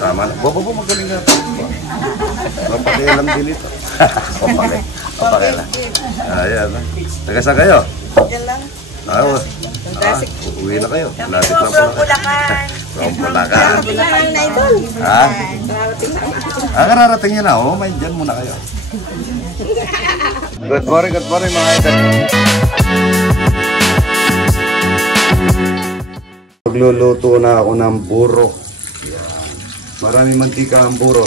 Tama na. Bobo, magaling na. Mapakialam din ito. Papakay na. Ayan. Taga saan kayo? Diyan lang. Uwi na kayo. Lasik lang pala kayo. From Bulacan. Bulacan na idol. Ha? Kararating nyo na. Oh, may dyan muna kayo. Good morning mga idol. Magluluto na ako ng buro. Maraming mantika ang buro.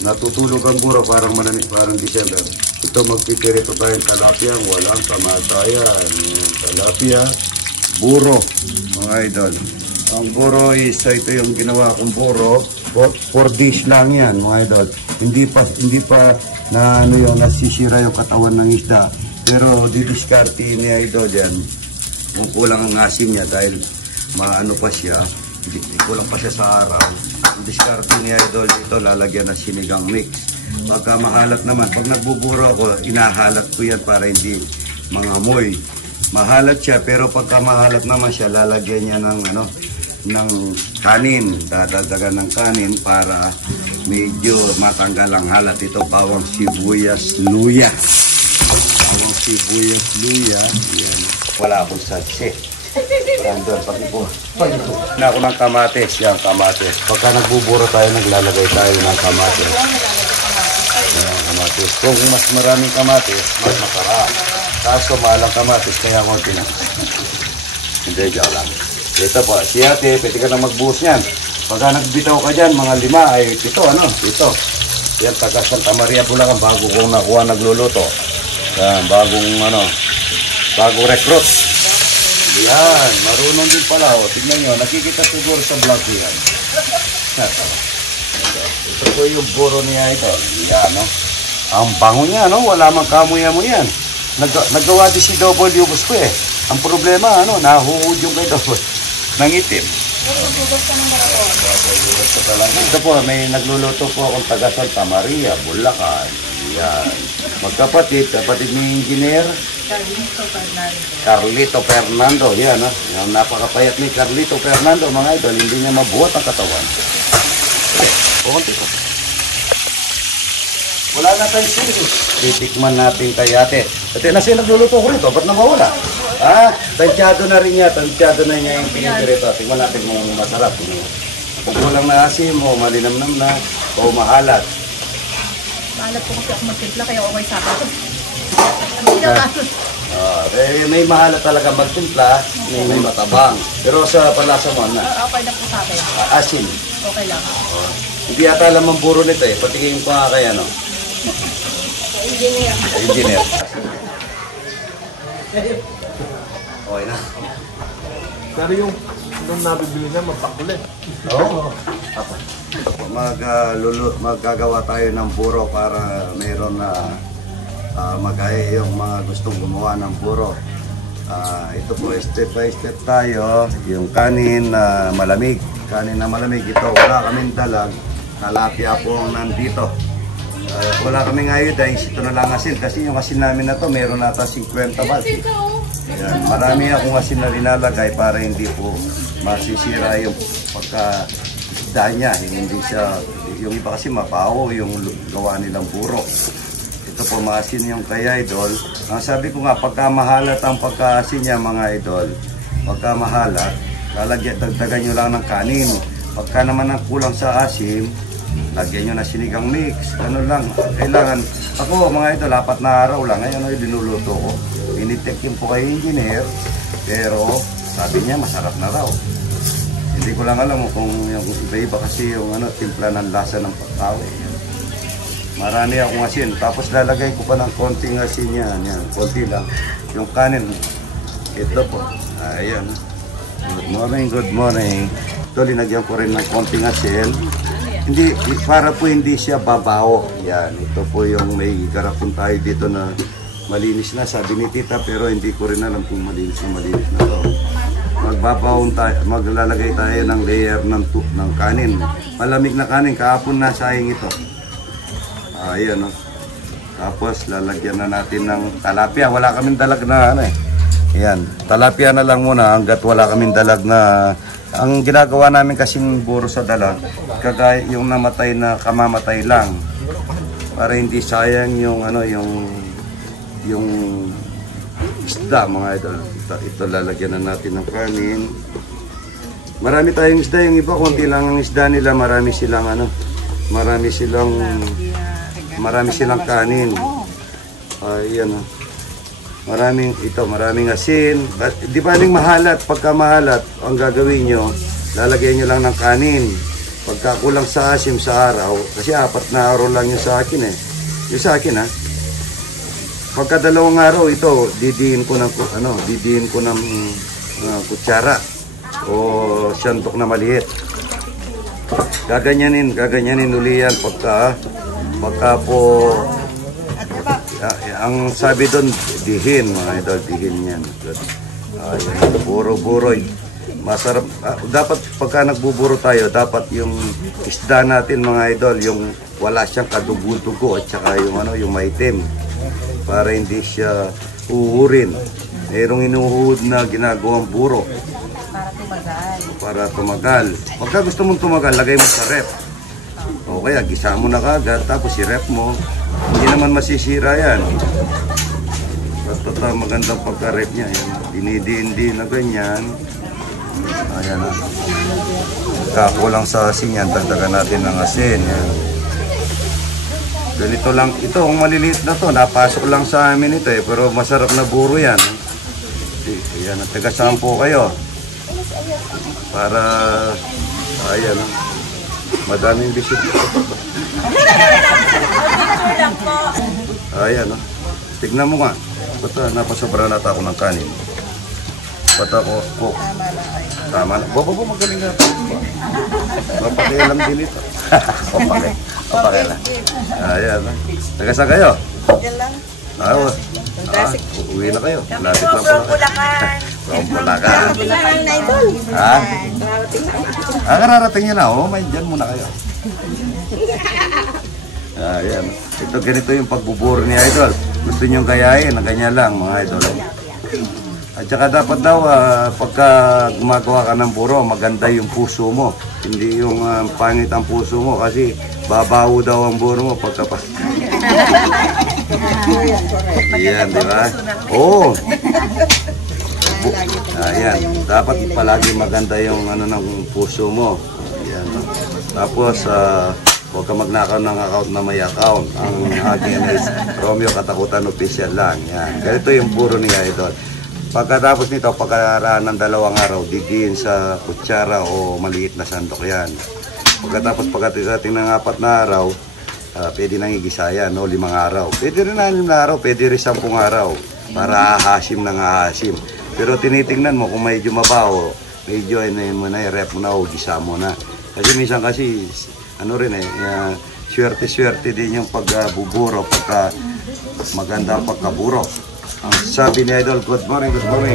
Natutulog ang buro parang December. Ito magpipirito tayong talapia, walang kamatayan. Talapia, buro, mga idol. Ang buro ito yung ginawa kong buro. For dish lang yan, mga idol. Hindi pa na nasisira yung katawan ng isda. Pero didiskarte ni idol yan. Kung kulang ang asin niya dahil maano pa siya, kulang pa siya sa araw. Ang diskarte ni idol dito, lalagyan ng sinigang mix. Pagka mahalat naman, pag nagbuburo ako, inahalat ko yan para hindi mangamoy. Mahalat siya, pero pagka mahalat naman siya, lalagyan niya ng kanin. Dadagdagan ng kanin para medyo matanggal ang halat. Ito, bawang sibuyas, luya. Bawang sibuyas, luya. Yan. Wala akong satsi. Andun, na ako ng kamates. Yan, kamates. Pagka nagbuburo tayo, naglalagay tayo ng kamates. Kamatis. Kung mas maraming kamatis, mas masarap. Kaso malang kamatis, kaya konti na. Hindi, joke lang. Ito po, si ate, pwede ka na magbuhos niyan. Pagka nagbitaw ka dyan, mga 5 ay ito. Yan, taga Santa Maria Bulacan, bago kong nakuha nagluluto. Yan, bagong recruit. Yan, marunong din pala. Tignan nyo, nakikita siguro sa vlog yan. Ito po yung buro niya ito. Yan, no? Ang bango niya, no? Wala mang kamuya mo yan. Naggawa din si Double Yubos ko eh. Ang problema, nahuhud yung kay Double. Nangitim. Ito po, may nagluluto po akong taga Santa Maria, Bulacan. Yan. Magkapatid ni Engineer Carlito Fernando. Yan, no? Yung napakapayat ni Carlito Fernando, mga idol. Hindi niya mabuhat ang katawan. Konti ko. Wala na tayong sili. Titikman natin kay ate. Ate, nasa nagluluto ko rito. Ba't nawawala? Tansyado na rin niya. Tansyado na niya yung pinipirito. Tingnan natin kung masarap. Kung walang na asim o malinamnam na o mahalat. Mahalat po kasi ako magtimpla kaya okay sa akin. May mahalat talaga magtimpla. May matabang. Pero sa palasa mo na. Okay na po sa akin. Asim. Okay lang. Hindi ata alam ang buro nito eh. Patingin ko nga kaya, no? Engineer. Okay na. Pero yung nung nabibili niya, mapakulit. Oo. Magagawa tayo ng buro para mayroon na magaya yung mga gustong gumawa ng buro. Ito po, step by step tayo. Yung kanin na malamig. Kanin na malamig. Ito, wala kaming dalag. Talapia po ang nandito. Wala kaming iodines. Ito na lang asin. Kasi yung asin namin na to, meron nata 50 baht. Yan. Marami akong asin na rinalagay para hindi po masisira yung pagka-isda niya. Hindi siya, yung iba kasi mapaho yung gawa nilang buro. Ito po, maasin yung kay idol. Ang sabi ko nga, pagka mahalat ang pagka-asin niya, mga idol, pagka mahalat, dagdagan nyo lang ng kanin. Pagka naman ang kulang sa asim, lagyan nyo na sinigang mix. Ano lang, kailangan. Ako, mga idol, 4 na araw lang. Ngayon ay dinuluto ko. Pinitek yung po kay Engineer. Pero, sabi niya, masarap na raw. Hindi ko lang alam kung yung iba-iba kasi yung timpla ng lasa ng pagkawe. Marami akong asin. Tapos lalagay ko pa ng konting asin yan. Yan, konti lang. Yung kanin, ito po. Ayan. Good morning. Ito, linagyan ko rin ng konting asin. Hindi, para po hindi siya babaw. Yan, ito po yung may garapon tayo dito na malinis na, sabi ni tita, pero hindi ko rin alam kung malinis na to. Maglalagay tayo ng layer ng kanin. Malamig na kanin, kahapon na sayang ito. Ayan, no? Tapos lalagyan na natin ng talapia. Wala kaming dalag na Yan, talapia na lang muna hanggat wala kaming dalag na. Ang ginagawa namin kasing buro sa dalag, kagaya yung namatay na kamamatay lang. Para hindi sayang yung ano, yung isda, mga idol. Ito lalagyan na natin ng kanin. Marami tayong isda, yung iba konti lang ang isda nila, marami silang kanin. Ayan oh. Maraming asin. Di ba ning mahalat? Pagka mahalat, ang gagawin nyo, lalagyan nyo lang ng kanin. Pagka kulang sa asim sa araw, kasi 4 na araw lang yung sa akin eh. Yung sa akin ha. Pagka 2 araw ito, didiin ko ng kutsara o sandok na maliit. Gaganyanin uli yan pagka po ang sabi doon, dihin, mga idol, dihin yan. Buro-buroy. Masarap. Dapat pagka nagbuburo tayo, dapat yung isda natin, mga idol, yung wala siyang kadugo-dugo at saka yung maitim. Para hindi siya uhurin. Mayroong inuhud na ginagawang buro. Para tumagal. Pagka gusto mong tumagal, lagay mo sa rep. O kaya, gisa mo na kagad, tapos i-rep mo. Hindi naman masisira yan. Basta magandang pagka-rep niya. Dinidiin na ganyan. Ayan na. Kakulang sa asin yan. Dagdagan natin ng asin. Yan. Ganito lang. Ito, kung maliliit na to, napasok lang sa amin ito eh. Pero masarap na buro yan. Ayan, taga-sampo kayo. Para, ayan na. Madaming bisit. Ayan, no? Tignan mo nga. Basta napasobra na ako ng kanin. Basta ko. Tama na. Bo, magaling na. Mapakialam din ito. Papakialam. Ayan, no? Taga saan kayo? Yan lang. Uwi na kayo. Lapit lang pala. From Bulacan. Ha? Kararating nyo na. Oh, may dyan muna kayo. Ayan. Ito, ganito yung pagbuburo ni Idol. Gusto nyo gayahin, na ganyan lang, mga idol. At saka dapat daw, pagka gumagawa ka ng buro, maganda yung puso mo. Hindi yung pangit ang puso mo kasi babaho daw ang buro mo pagka Ayan, di ba? Oo. Ayan, dapat palagi maganda yung ng puso mo. Ayan. Tapos, huwag ka magnakaw ng account na may account. Ang akin is Romeo Katakutan Official lang. Yan. Ganito yung buro ni Idol. Pagkatapos nito, pagkaraan ng 2 araw, didiin sa kutsara o maliit na sandok yan. Pagkatapos pagkatiting ng 4 na araw, pwede nang igisa yan, 5 araw. Pwede rin 6 na araw, pwede rin 10 araw para ahasim ng ahasim. Pero tinitingnan mo kung medyo mabaho, medyo rep mo na o gisa mo na. Kasi minsan kasi, swerte-swerte din yung pagbuburo pagka maganda ang pagkaburo. Ang sabi ni Idol, good morning, good morning.